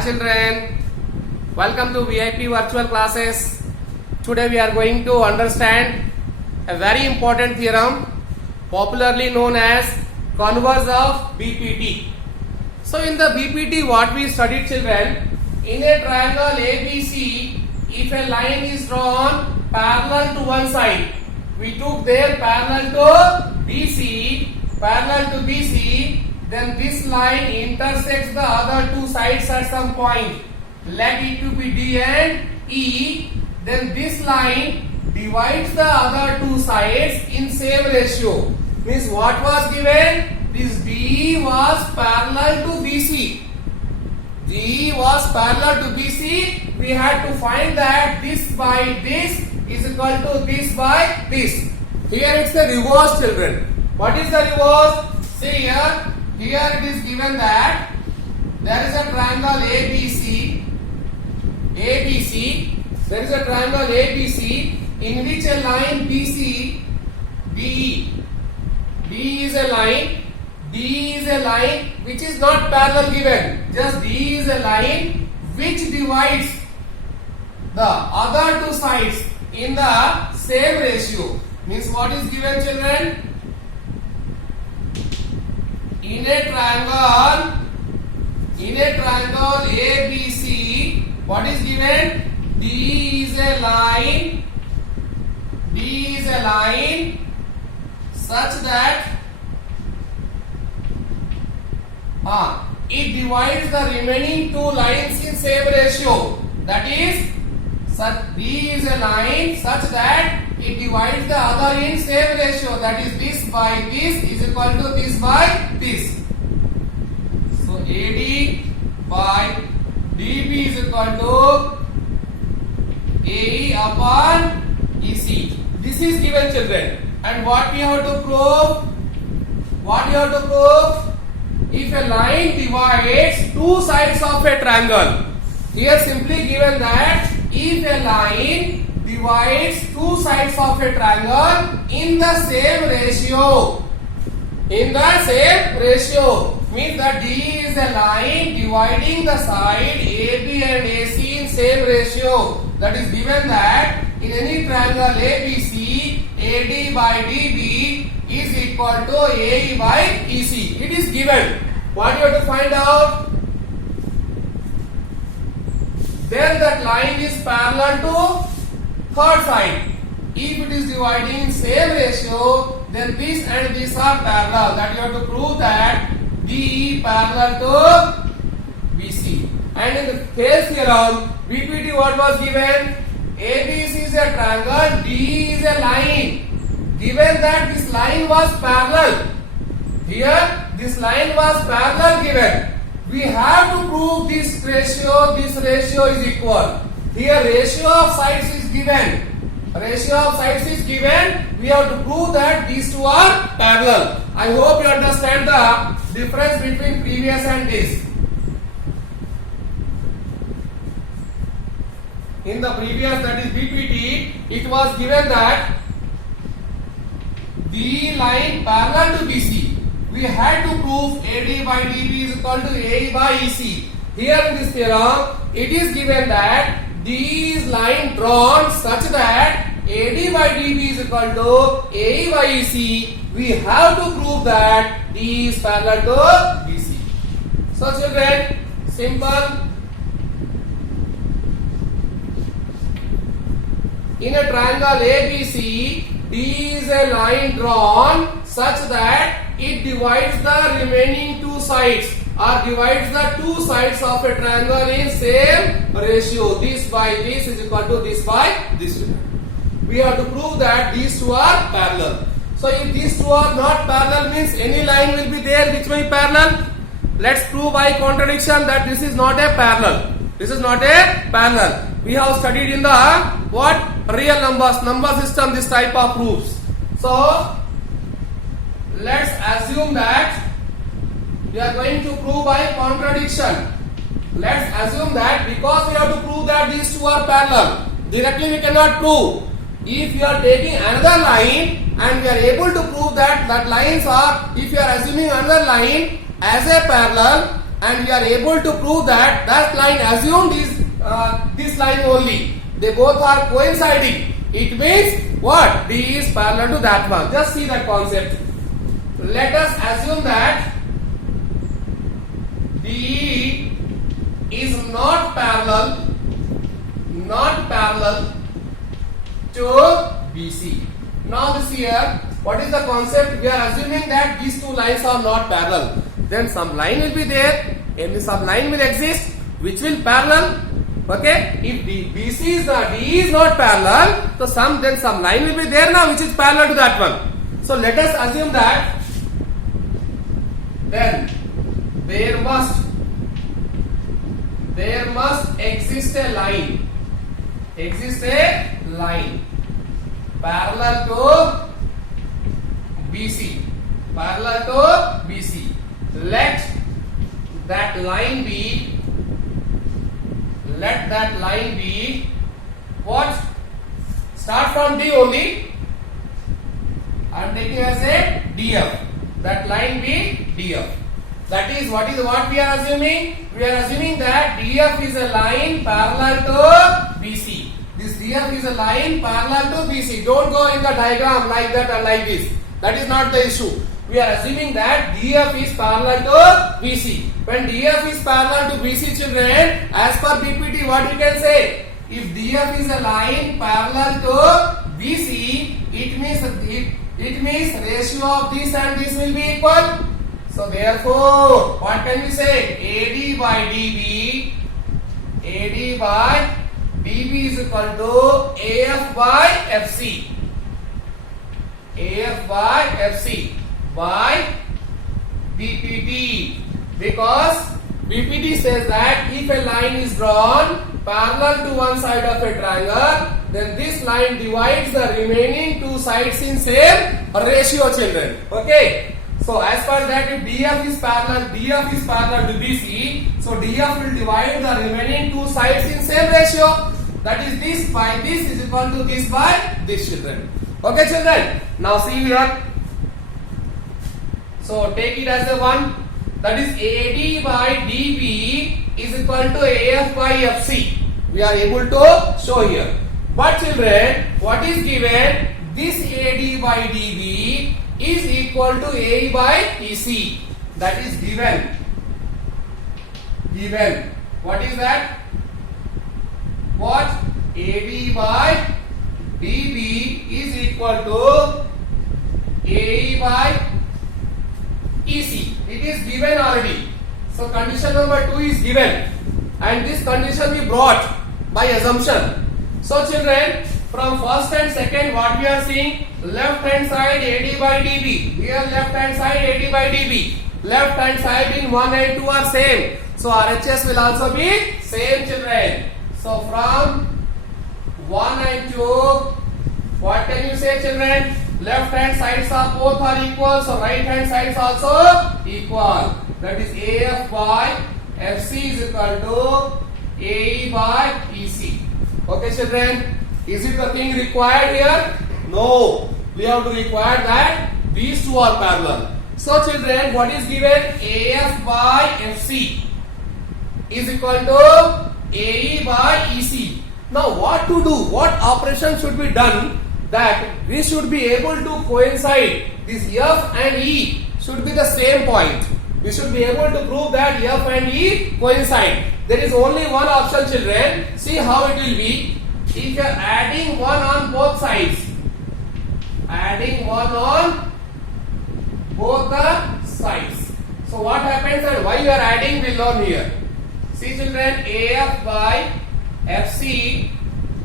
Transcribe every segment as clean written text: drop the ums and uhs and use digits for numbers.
Hi children, welcome to VIP virtual classes. Today we are going to understand a very important theorem popularly known as converse of BPT. So in the BPT what we studied children, in a triangle ABC, if a line is drawn parallel to one side, we took there parallel to BC, then this line intersects the other two sides at some point. Let it to be D and E. Then this line divides the other two sides in same ratio. Means what was given? This D was parallel to BC. D was parallel to BC. We had to find that this by this is equal to this by this. Here it's the reverse, children. What is the reverse? See here. Here it is given that there is a triangle ABC. There is a triangle ABC in which a line BC, DE. D is a line which is not parallel given. Just D is a line which divides the other two sides in the same ratio. Means what is given, children? In a triangle ABC, what is given? D is a line such that it divides the remaining two lines in same ratio. That is, D is a line such that it divides the other in same ratio. That is, this by this is equal to this by this. So AD by DB is equal to AE upon EC. This is given, children. And what we have to prove? If a line divides two sides of a triangle, here simply given that if a line divides two sides of a triangle in the same ratio, means that D is a line dividing the side AB and AC in same ratio. That is given that in any triangle ABC, AD by DB is equal to AE by EC. It is given. What you have to find out? Then that line is parallel to third side. If it is dividing in same ratio, then this and this are parallel. That you have to prove that DE parallel to BC. And in the case theorem, BPT what was given? ABC is a triangle, DE is a line. Given that this line was parallel, here this line was parallel given. We have to prove this ratio is equal. Here ratio of sides is given. We have to prove that these two are parallel. I hope you understand the difference between previous and this. In the previous, that is BPT, it was given that the line parallel to BC. We had to prove AD by DB is equal to AE by EC. Here in this theorem, it is given that D is line drawn such that AD by DB is equal to AE by EC. We have to prove that D is parallel to BC. So children, simple. In a triangle ABC, D is a line drawn such that it divides the remaining two sides or divides the two sides of a triangle in same ratio. This by this is equal to this by this. We have to prove that these two are parallel. So if these two are not parallel, means any line will be there which may be parallel. Let's prove by contradiction that this is not a parallel. We have studied in the real number system this type of proofs. So let's assume that we are going to prove by contradiction. Let's assume that because we have to prove that these two are parallel, directly we cannot prove. If you are taking another line and we are able to prove that lines are, if you are assuming another line as a parallel, and we are able to prove that that line assumed is this line only. They both are coinciding. It means what? D is parallel to that one. Just see that concept. Let us assume that D is not parallel to BC. Now this here, what is the concept? We are assuming that these two lines are not parallel. Then some line will be there, and some line will exist which will parallel. Okay, if BC is D is not parallel, so some line will be there now which is parallel to that one. So let us assume that then there must exist a line parallel to BC. Let that line be what? Start from D only. I am taking as a DF. That line be DF. That is what we are assuming. We are assuming that DF is a line parallel to BC. This DF is a line parallel to BC. Don't go in the diagram like that or like this. That is not the issue. We are assuming that DF is parallel to BC. When DF is parallel to BC, children, as per BPT, what we can say? If DF is a line parallel to BC, it means ratio of this and this will be equal. So therefore, what can we say? AD by DB is equal to AF by FC. AF by FC by BPT, because BPT says that if a line is drawn parallel to one side of a triangle, then this line divides the remaining two sides in same ratio, children. Okay. So as per that, if DF is parallel to BC, so DF will divide the remaining two sides in same ratio. That is this by this is equal to this by this, children. Okay, children. Now see here. So take it as a 1. That is AD by DB is equal to AF by FC. We are able to show here. But children, what is given? This AD by DB is equal to AE by EC. That is given. What is that? What? AD by DB is equal to AE by EC. It is given already. So condition number 2 is given, and this condition we brought by assumption. So children, from first and second, what we are seeing? Left hand side AD by DB. Here left hand side AD by DB. Left hand side in 1 and 2 are same. So RHS will also be same, children. So from 1 and 2, what can you say, children? Left hand sides are both are equal, so right hand sides also equal. That is AF by FC is equal to AE by EC. Okay, children, is it the thing required here? No, we have to require that these two are parallel. So children, what is given? AF by FC is equal to AE by EC. Now what to do? What operation should be done that we should be able to coincide? This F and E should be the same point. We should be able to prove that F and E coincide. There is only one option, children. See how it will be. If you are adding 1 on both sides, adding 1 on both the sides. So what happens and why you are adding will learn here. See children, AF by FC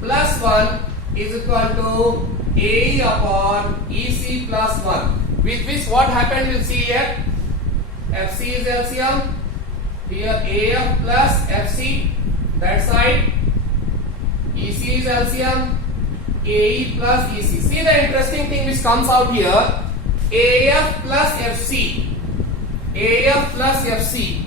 plus 1 is equal to AE upon EC plus 1. With which what happened we'll see here. FC is LCM. Here AF plus FC. That side. EC is LCM. AE plus EC. See the interesting thing which comes out here. AF plus FC. AF plus FC.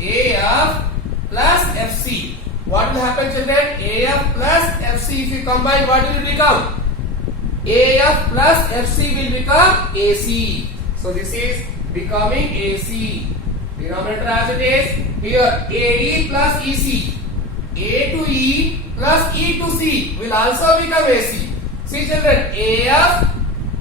AF plus FC. What will happen, children? AF plus FC, if you combine, what will it become? AF plus FC will become AC. So this is becoming AC. Denominator as it is. Here AE plus EC. A to E plus E to C will also become AC. See children, AF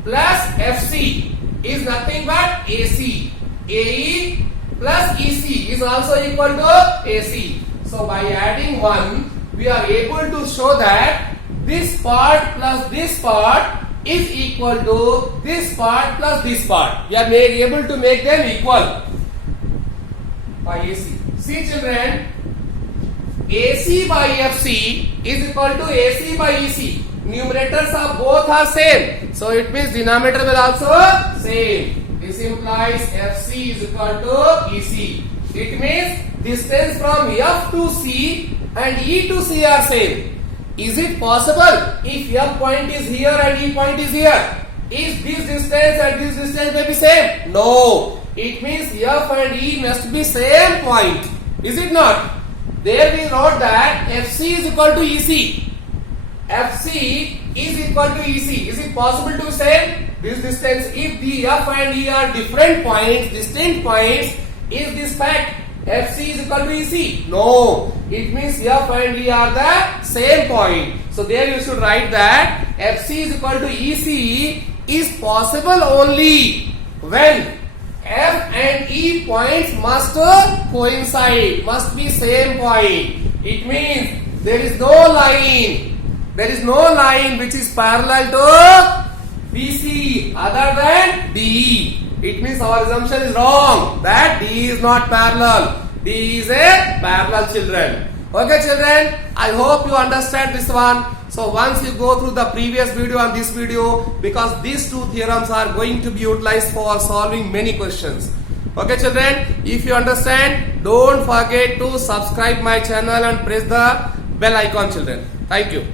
plus FC is nothing but AC. AE plus EC is also equal to AC. So by adding 1, we are able to show that this part plus this part is equal to this part plus this part. We are able to make them equal by AC. See children, AC by FC is equal to AC by EC. Numerators of both are same. So it means denominator will also same. This implies FC is equal to EC. It means distance from F to C and E to C are same. Is it possible if F point is here and E point is here? Is this distance and this distance may be same? No. It means F and E must be same point. Is it not? There we wrote that FC is equal to EC. FC is equal to EC. Is it possible to say this distance? If the F and E are different points, distinct points, is this fact FC is equal to EC? No. It means F and E are the same point. So there you should write that FC is equal to EC is possible only when F and E points must coincide, must be same point. It means there is no line. There is no line which is parallel to BC other than DE. It means our assumption is wrong that DE is not parallel. DE is a parallel, children. Okay children, I hope you understand this one. So once you go through the previous video and this video, because these two theorems are going to be utilized for solving many questions. Okay children, if you understand, don't forget to subscribe my channel and press the bell icon children. Thank you.